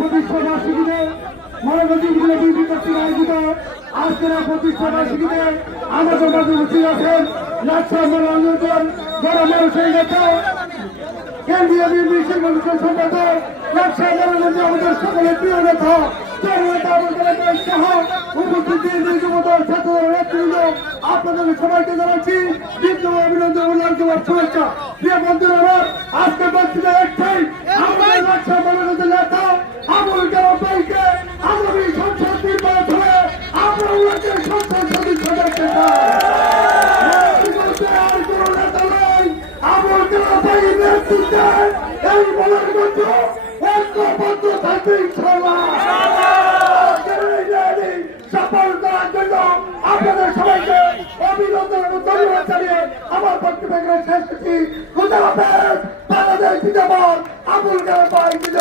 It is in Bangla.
প্রতিষ্ঠাবার্ষিকীতে মনোগতি বিজেপি কর্তৃক আয়োজিত আজকের প্রতিষ্ঠাবার্ষিকীতে আমাদের মাঝে উপস্থিত আছেন লাকসামের অঞ্চল যারা মানুষের নেতা কেন্দ্রীয় বিএনপি সংগঠন সম্পাদক লাকসামের মধ্যে আমাদের সকলের প্রিয় নেতা আপনাদের সবাইকে জানাচ্ছি অভিনন্দন উল্লাস শুভেচ্ছা। প্রিয় বন্ধুরা আমার আজকে বক্তৃতা একটাই, আমাদের লাকসাম বাংলাদেশের নেতা আবুল কালাম ভাইকে আগামী সংসদ নির্বাচন হয়ে আমরা ওনাকে সংসদ সদস্য দেখতে চাই। আর কোন নেতা নেই, আবুল কালাম ভাইয়ের নেতৃত্বে এই বলার মধ্যে ঐক্যবদ্ধ থাকবে ইনশাআল্লাহ। সফল করার জন্য আপনাদের সবাইকে অভিনন্দন এবং ধন্যবাদ জানিয়ে আমার বক্তব্য শেষ করছি। খুদা হাফেজ। বাংলাদেশ জিন্দাবাদ। আবুল কালাম ভাই জিন্দাবাদ।